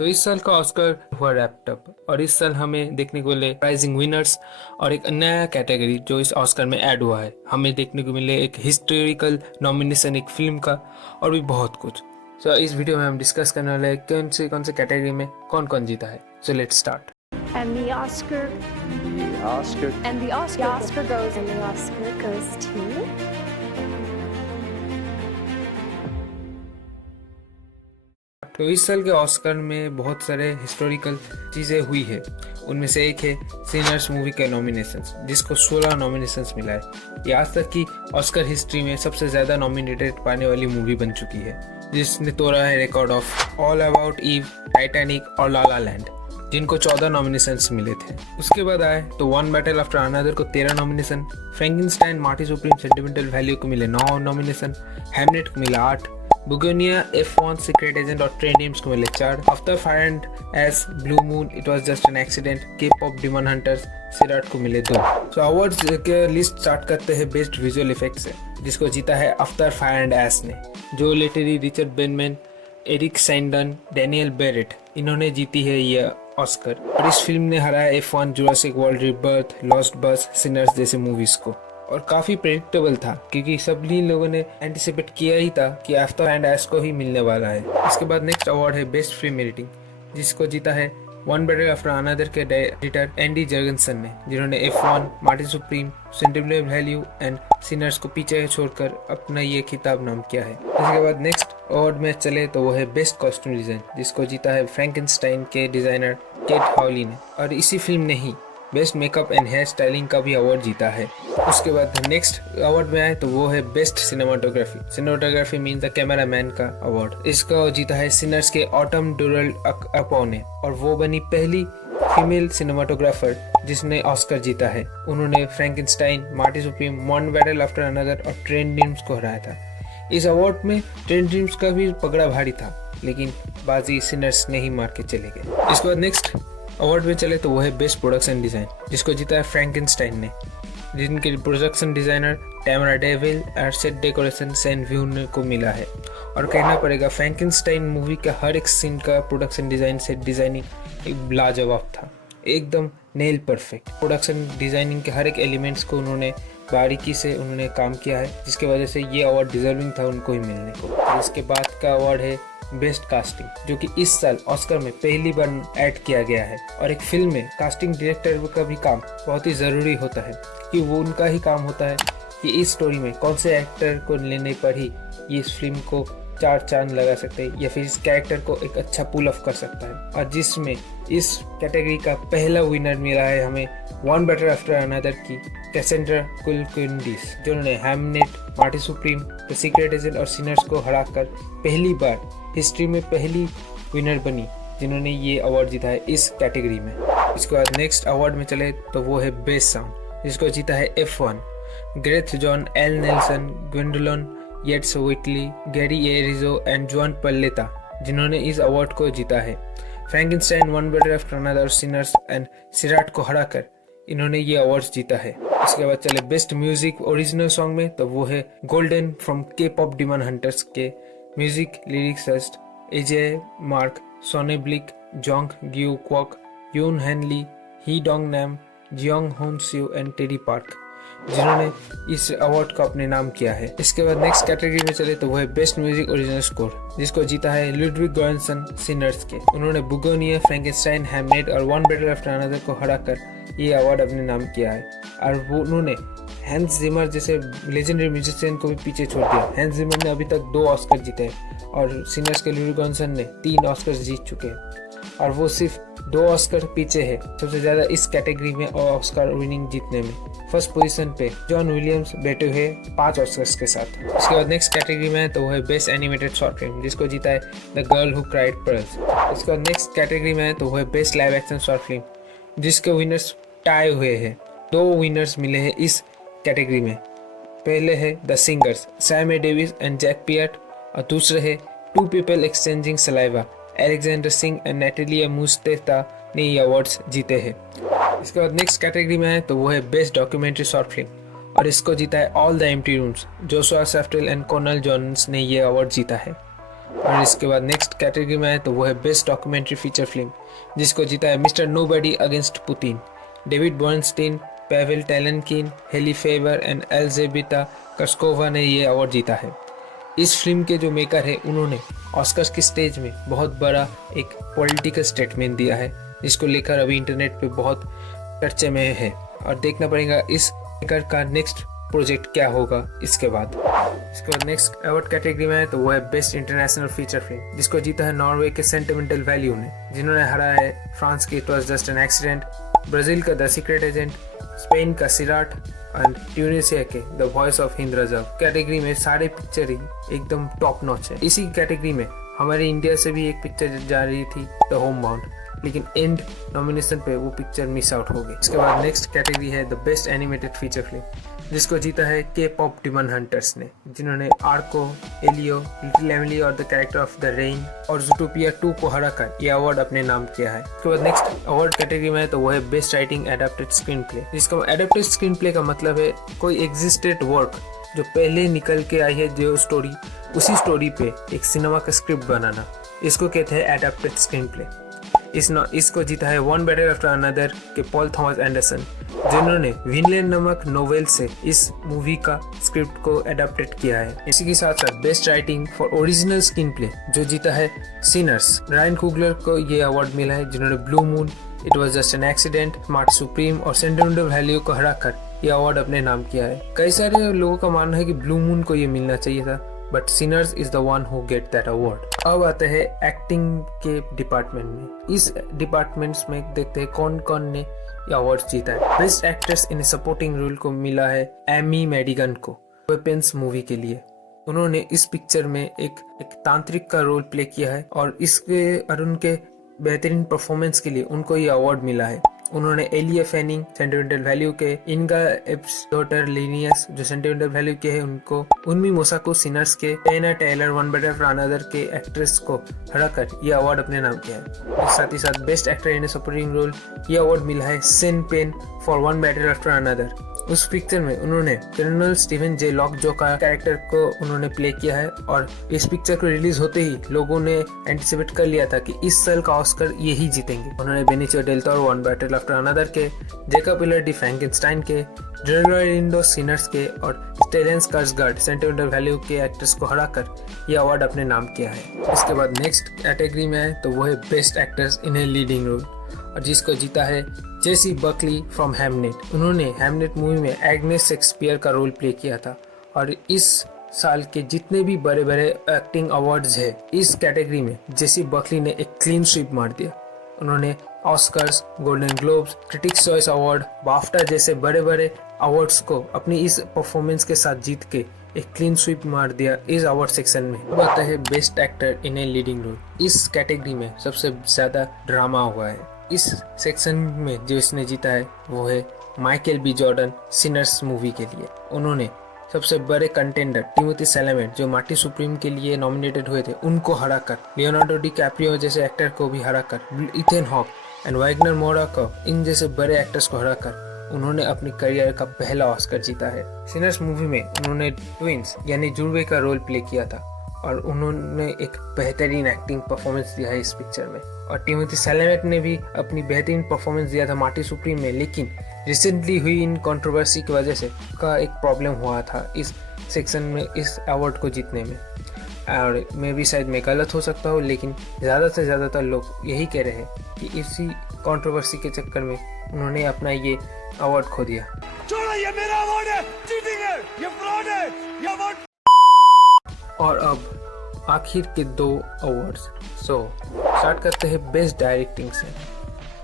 तो इस साल का ऑस्कर हुआ रैप्ड अप और इस साल हमें देखने को मिले प्राइजिंग विनर्स और एक नया कैटेगरी जो इस ऑस्कर में ऐड हुआ है। हमें देखने को मिले एक हिस्टोरिकल नॉमिनेशन एक फिल्म का और भी बहुत कुछ। तो इस वीडियो में हम डिस्कस करने वाले हैं कौन से कैटेगरी में कौन कौन जीता है। So let's start. And the Oscar goes to तो इस साल के ऑस्कर में बहुत सारे हिस्टोरिकल चीज़ें हुई है। उनमें से एक है सिनर्स मूवी के नॉमिनेशंस, जिसको 16 नॉमिनेशंस मिला है। ये आज तक की ऑस्कर हिस्ट्री में सबसे ज़्यादा नॉमिनेटेड पाने वाली मूवी बन चुकी है, जिसने तोड़ा है record of All About Eve, Titanic और ला ला लैंड, जिनको 14 नॉमिनेशंस मिले थे। उसके बाद आए तो वन बैटल आफ्टर अनदर को 13 nomination, Frankenstein Marty Supreme sentimental value को मिले 9 नॉमिनेशन, हैमलेट को मिला 8, बुगोनिया, F1 सीक्रेट एजेंट और ट्रेन नेम्स को मिले 4, avatar fire and ash, blue moon, it was just an accident, K pop demon hunters, Sirat को मिले 2। तो अवार्ड्स के लिस्ट स्टार्ट करते हैं बेस्ट विजुअल इफेक्ट्स से, जिसको जीता है आफ्टर फायर एंड एस ने। जो लेटेरी, रिचर्ड बेनमैन, एरिक सैंडन, डैनियल बेरेट, इन्होंने जीती है ये ऑस्कर। और इस फिल्म ने हराया F1, Jurassic world rebirth, lost बस, सिनर्स जैसे मूवीज को। और काफी प्रेडिक्टेबल था क्योंकि सभी लोगों ने एंटिसिपेट किया ही था कि आफ्टर एंड एस को ही मिलने वाला है। इसके बाद नेक्स्ट अवार्ड है बेस्ट फिल्म एडिटिंग, जिसको जीता है वन बैटल आफ्टर अनदर के डायरेक्टर एंडी जर्गनसन ने, जिन्होंने F1, Marty Supreme, sentimental Value and Sinners को पीछे छोड़कर अपना ये खिताब नाम किया है। इसके बाद नेक्स्ट अवार्ड में चले तो वो है बेस्ट कॉस्ट्यूम डिजाइन, जिसको जीता है फ्रैंकेनस्टाइन के डिजाइनर केट हॉली ने। और इसी फिल्म ने ही best makeup and hair styling का भी अवार्ड जीता है। उसके बाद नेक्स्ट अवार्ड में आए तो वो है best cinematography. Cinematography mean the camera man का अवार्ड। इसका जीता है सिनर्स के ऑटम डोरल अपो ने, और वो बनी पहली फीमेल सिनेमाटोग्राफर जिसने ऑस्कर जीता है। उन्होंने Frankenstein, Marty Supreme, One battle after Another और ट्रेन ड्रीम्स को हराया था। इस अवार्ड में ट्रेन ड्रीम्स का भी पगड़ा भारी था, लेकिन बाजी सिनर्स ने ही मार के चले गए। इसके बाद नेक्स्ट अवार्ड में चले तो वो है बेस्ट प्रोडक्शन डिजाइन, जिसको जीता है फ्रैंकेनस्टाइन ने, जिनके प्रोडक्शन डिजाइनर टैमरा डेविल और सेट डेकोरेशन सैन व्यून को मिला है। और कहना पड़ेगा फ्रैंकेनस्टाइन मूवी का हर एक सीन का प्रोडक्शन डिजाइन, सेट डिजाइनिंग एक लाजवाब था, एकदम नेल परफेक्ट। प्रोडक्शन डिजाइनिंग के हर एक एलिमेंट्स को उन्होंने बारीकी से उन्होंने काम किया है, जिसकी वजह से ये अवार्ड डिजर्विंग था उनको ही मिलने को। इसके बाद का अवार्ड है बेस्ट कास्टिंग, जो कि इस साल ऑस्कर में पहली बार ऐड किया गया है। और एक फिल्म में कास्टिंग डायरेक्टर का भी काम बहुत ही ज़रूरी होता है, कि वो उनका ही काम होता है कि इस स्टोरी में कौन से एक्टर को लेने पर ही ये इस फिल्म को 4 चांद लगा सकते हैं या फिर इस कैरेक्टर को एक अच्छा पुल ऑफ कर सकता है। और जिसमें इस कैटेगरी का पहला विनर मिला है हमें वन बैटल आफ्टर अनदर की कैसेंड्रा कुलकुंडिस, जिन्होंने Hamlet, Marty Supreme, The Secret agent और सिनर्स को हराकर पहली बार हिस्ट्री में पहली विनर बनी, जिन्होंने ये अवार्ड जीता है इस कैटेगरी में। इसके बाद नेक्स्ट अवार्ड में चले तो वो है बेस्ट साउंड, जिसको जीता है F1, Gareth John, Al Nelson, Gwendolyn Yates Whittle, Gary A Rizzo and Juan Peralta, जिन्होंने इस अवार्ड को जीता है। Frankenstein, one battle after another, sinners and Sirat को हराकर इन्होंने ये अवार्ड जीता है। इसके बाद चले बेस्ट म्यूजिक ओरिजिनल सॉन्ग में तो वो है Golden from K-pop demon Hunters के music lyricist EJAE Mark, Sonnenblick, Joong Gyu Kwak, Yu Han Lee, Hee Dong Nam, Jeong Hoon Seo and teddy park, जिन्होंने इस अवार्ड को अपने नाम किया है। इसके बाद नेक्स्ट कैटेगरी में चले तो वो है बेस्ट म्यूजिक ओरिजिनल स्कोर, जिसको जीता है लुडविग गॉर्नसन सिनर्स के। उन्होंने बुगोनिया, फ्रैंकेनस्टाइन, हैमलेट और वन बैटल आफ्टर अनदर को हराकर ये अवार्ड अपने नाम किया है। और वो उन्होंने हैंस जिमर जैसे लेजेंडरी म्यूजिशियन को भी पीछे छोड़ दिया। हैंस जिमर ने अभी तक 2 ऑस्कर जीते हैं और सिनर्स के लुडविग गॉर्नसन ने 3 ऑस्कर जीत चुके हैं, और वो सिर्फ 2 ऑस्कर पीछे है सबसे ज्यादा इस कैटेगरी में और ऑस्कर विनिंग जीतने में। फर्स्ट पोजीशन पे जॉन विलियम्स बैठे हुए 5 ऑस्कर्स के साथ। उसके बाद नेक्स्ट कैटेगरी में तो वो है बेस्ट एनिमेटेड शॉर्ट फिल्म, जिसको जीता है the girl who cried pearls. इसके बाद नेक्स्ट कैटेगरी में तो वो है best live action short film, जिसके विनर्स टाई हुए हैं। 2 विनर्स मिले हैं इस कैटेगरी में। पहले है the singers, Sam A Davis and Jack Piatt, और दूसरे है two people exchanging saliva, Alexander Singh and Natalia Mustafa ने ये अवार्ड्स जीते हैं। इसके बाद नेक्स्ट कैटेगरी में है तो वो है बेस्ट डॉक्यूमेंट्री शॉर्ट फिल्म, और इसको जीता है all the empty rooms. Joshua Seftel and Conall Jones ने ये अवार्ड जीता है। और इसके बाद नेक्स्ट कैटेगरी में है तो वो है बेस्ट डॉक्यूमेंट्री फीचर फिल्म, जिसको जीता है Mr Nobody against Putin. David Borenstein, Pavel Talankin, Helle Faber and Alzbeta Karaskova ने ये अवार्ड जीता है। इस फिल्म के जो मेकर है उन्होंने ऑस्कर्स की स्टेज में बहुत बड़ा एक पॉलिटिकल स्टेटमेंट दिया है, जिसको लेकर अभी इंटरनेट पे बहुत चर्चे में है और देखना पड़ेगा इस मेकर का नेक्स्ट प्रोजेक्ट क्या होगा इसके बाद। इसके बाद नेक्स्ट अवार्ड कैटेगरी में है तो वो है बेस्ट इंटरनेशनल फीचर फिल्म, जिसको जीता है नॉर्वे के सेंटिमेंटल वैल्यू ने, जिन्होंने हराया है फ्रांस की It was just an Accident, Brazil का द सीक्रेट एजेंट, स्पेन का सिराट एंड ट्यूनिसिया के The Voice of Hind Rajab. Category में सारे पिक्चर ही एकदम टॉप नॉच है। इसी कैटेगरी में हमारे इंडिया से भी एक पिक्चर जा रही थी द होम बाउंड, लेकिन एंड नॉमिनेशन पे वो पिक्चर मिस आउट हो गई। इसके बाद नेक्स्ट कैटेगरी है the best animated feature film, जिसको जीता है के पॉप डिमन हंटर्स ने, जिन्होंने आर्को, एलियो, लिटिल एमिली और the character of the rain और ज़ूटोपिया 2 को हराकर ये अवार्ड अपने नाम किया है। उसके बाद नेक्स्ट अवार्ड कैटेगरी में है तो वो है best writing adapted screen play, जिसका एडेप्टेड स्क्रीन प्ले का मतलब है कोई एग्जिस्टेड वर्क जो पहले निकल के आई है जो स्टोरी, उसी स्टोरी पे एक सिनेमा का स्क्रिप्ट बनाना, इसको कहते हैं एडेप्टेड स्क्रीन प्ले। इसको जीता है वन बेटर आफ्टर अनदर के पॉल थॉमस एंडरसन, जिन्होंने विनलैंड नामक नोवेल से इस मूवी का स्क्रिप्ट को एडाप्टेड किया है। इसी के साथ साथ best writing for original screen play जो जीता है सिनर्स, रायन कुगलर को ये अवार्ड मिला है, जिन्होंने blue moon, it was just an accident, mart supreme और सेंटिमेंटल वैल्यू को हराकर ये अवार्ड अपने नाम किया है। कई सारे लोगों का मानना है कि ब्लू मून को ये मिलना चाहिए था, but Sinners is the one who get that award. अब आते हैं एक्टिंग के डिपार्टमेंट में। इस डिपार्टमेंट्स में देखते हैं कौन कौन ने ये अवार्ड जीता है। Best actress in supporting role को मिला है एमी मैडिगन को वेपन्स मूवी के लिए। उन्होंने इस पिक्चर में एक तांत्रिक का रोल प्ले किया है और इसके और उनके बेहतरीन परफॉर्मेंस के लिए उनको ये अवार्ड मिला है। उन्होंने एलिया फैनिंग सेंटिमेंटल वैल्यू के, इनका एप्स डॉटर लिनियस जो सेंटिमेंटल वैल्यू के है उनको, उन्मी मोसाको सिनर्स के, Teyana Taylor one better after another के एक्ट्रेस को हराकर ये अवार्ड अपने नाम किया है। साथ ही साथ best actor in supporting role ये अवार्ड मिला है Sean Penn for One better after Another. उस पिक्चर में उन्होंने कर्नल स्टीवन जे लॉक जो का कैरेक्टर को उन्होंने प्ले किया है और इस पिक्चर को रिलीज होते ही लोगों ने एंटिसिपेट कर लिया था कि इस साल का ऑस्कर यही जीतेंगे। उन्होंने Benicio Del Toro one battle after another के, जेकब इलर्डी फ्रैंकेनस्टाइन के, ड्रेगोरिंडो सिनर्स के और स्टेलेन स्कार्सगार्ड सेंटिमेंटल वैल्यू के एक्ट्रेस को हराकर ये अवार्ड अपने नाम किया है। इसके बाद नेक्स्ट कैटेगरी में है तो वो है best actress in a leading role और जिसको जीता है जेसी बकली फ्रॉम हैमनेट। उन्होंने हैमनेट मूवी में एग्नेस शेक्सपियर का रोल प्ले किया था और इस साल के जितने भी बड़े बड़े एक्टिंग अवार्ड्स है इस कैटेगरी में जेसी बकली ने एक क्लीन स्वीप मार दिया। उन्होंने Oscars, Golden Globes, Critics Choice Award, BAFTA जैसे बड़े बड़े अवार्ड्स को अपनी इस परफॉर्मेंस के साथ जीत के एक क्लीन स्वीप मार दिया इस अवार्ड सेक्शन में। अब आता है best actor in a leading role. इस कैटेगरी में सबसे ज्यादा ड्रामा हुआ है। इस सेक्शन में जो इसने जीता है वो है Michael B Jordan Sinners movie के लिए। उन्होंने सबसे बड़े कंटेंडर टिमोथी सैलामेट जो मार्टी सुप्रीम के लिए नॉमिनेटेड हुए थे उनको हराकर, लियोनार्डो डिकैप्रियो जैसे एक्टर को भी हराकर, इथेन हॉक एंड वाइगनर मोरा को, इन जैसे बड़े एक्टर्स को हराकर उन्होंने अपनी करियर का पहला ऑस्कर जीता है। सिनर्स मूवी में उन्होंने ट्विंस यानी जुड़वे का रोल प्ले किया था और उन्होंने एक बेहतरीन एक्टिंग परफॉर्मेंस दिया है इस पिक्चर में। और टिमोथी सैलामेट ने भी अपनी बेहतरीन परफॉर्मेंस दिया था मार्टी सुप्रीम में, लेकिन रिसेंटली हुई इन कंट्रोवर्सी की वजह से का एक प्रॉब्लम हुआ था इस सेक्शन में इस अवार्ड को जीतने में। और मैं भी शायद मैं गलत हो सकता हूँ, लेकिन ज़्यादा से ज़्यादातर लोग यही कह रहे हैं कि इसी कंट्रोवर्सी के चक्कर में उन्होंने अपना ये अवार्ड खो दिया। छोड़ो, ये मेरा अवार्ड है, चीटिंग है, ये फ्रॉड है, ये अवार्ड। और अब आखिर के 2 अवार्ड्स। स्टार्ट करते हैं बेस्ट डायरेक्टिंग से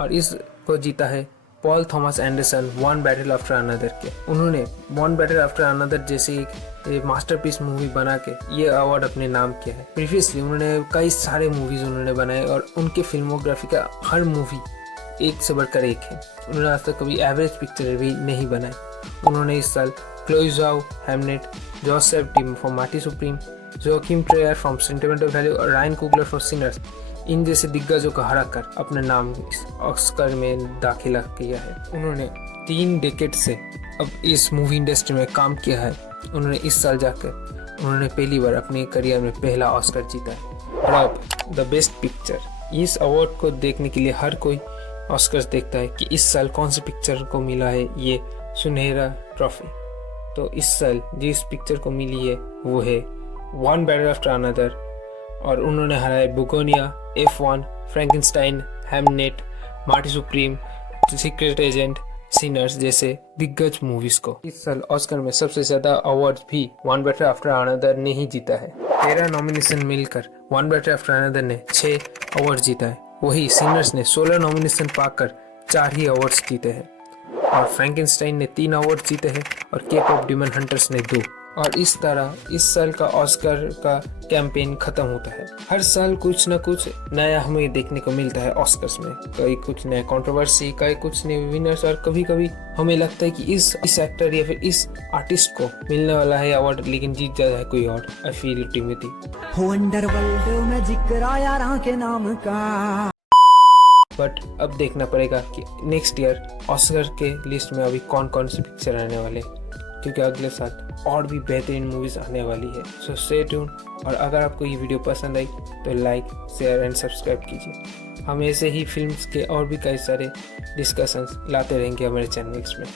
और इसको जीता है Paul Thomas Anderson one battle after another के। उन्होंने वन बैटल आफ्टर अनदर जैसी एक मास्टरपीस मूवी बना के ये अवार्ड अपने नाम किया है। प्रीवियसली उन्होंने कई सारे मूवीज उन्होंने बनाए और उनके फिल्मोग्राफी का हर मूवी एक से बढ़कर एक है। उन्होंने आज तक कभी एवरेज पिक्चर भी नहीं बनाई। उन्होंने इस साल क्लोई ज़ाओ हेमनेट, जोसेफ टीम for Marty Supreme, Joachim Trier from sentimental value और रायन कुगलर फॉर सिनर्स इन जैसे दिग्गजों को हराकर अपने नाम इस ऑस्कर में दाखिला किया है। उन्होंने 3 डेकेड से अब इस मूवी इंडस्ट्री में काम किया है। उन्होंने इस साल जाकर उन्होंने पहली बार अपने करियर में पहला ऑस्कर जीता है। और अब द बेस्ट पिक्चर, इस अवार्ड को देखने के लिए हर कोई ऑस्कर्स देखता है कि इस साल कौन सी पिक्चर को मिला है ये सुनहरा ट्रॉफी। तो इस साल जिस पिक्चर को मिली है वो है वन बैटल आफ्टर अनदर, और उन्होंने हराया Bugonia, F1, Frankenstein, Hamnet, Marty Supreme, Secret Agent, Sinners जैसे दिग्गज मूवीज को। इस साल ऑस्कर में सबसे ज्यादा अवार्ड्स भी वन बैटल आफ्टर अनदर ने ही जीता है। 13 नॉमिनेशन मिलकर वन बैटल आफ्टर अनदर ने 6 अवार्ड जीता है, वही सिनर्स ने 16 नॉमिनेशन पाकर 4 ही अवार्ड्स जीते हैं, और फ्रैंकेनस्टाइन ने 3 अवार्ड जीते हैं और केप ऑफ डिमन हंटर्स ने 2। और इस तरह इस साल का ऑस्कर का कैंपेन खत्म होता है। हर साल कुछ न कुछ नया हमें देखने को मिलता है ऑस्कर्स में, कई कुछ नया कंट्रोवर्सी, कई कुछ नए विनर्स, और कभी कभी हमें लगता है कि इस एक्टर या फिर इस आर्टिस्ट को मिलने वाला है अवार्ड, लेकिन जीत जाता है कोई और। आई फील टिमोथी वंडरवर्ल्ड में जिक्र आया राह के नाम का। बट अब देखना पड़ेगा कि नेक्स्ट ईयर ऑस्कर के लिस्ट में अभी कौन कौन सी पिक्चर आने वाले, क्योंकि अगले साल और भी बेहतरीन मूवीज आने वाली है। सो स्टे ट्यून, और अगर आपको ये वीडियो पसंद आई तो लाइक, शेयर एंड सब्सक्राइब कीजिए। हम ऐसे ही फिल्म्स के और भी कई सारे डिस्कशंस लाते रहेंगे हमारे चैनल्स में।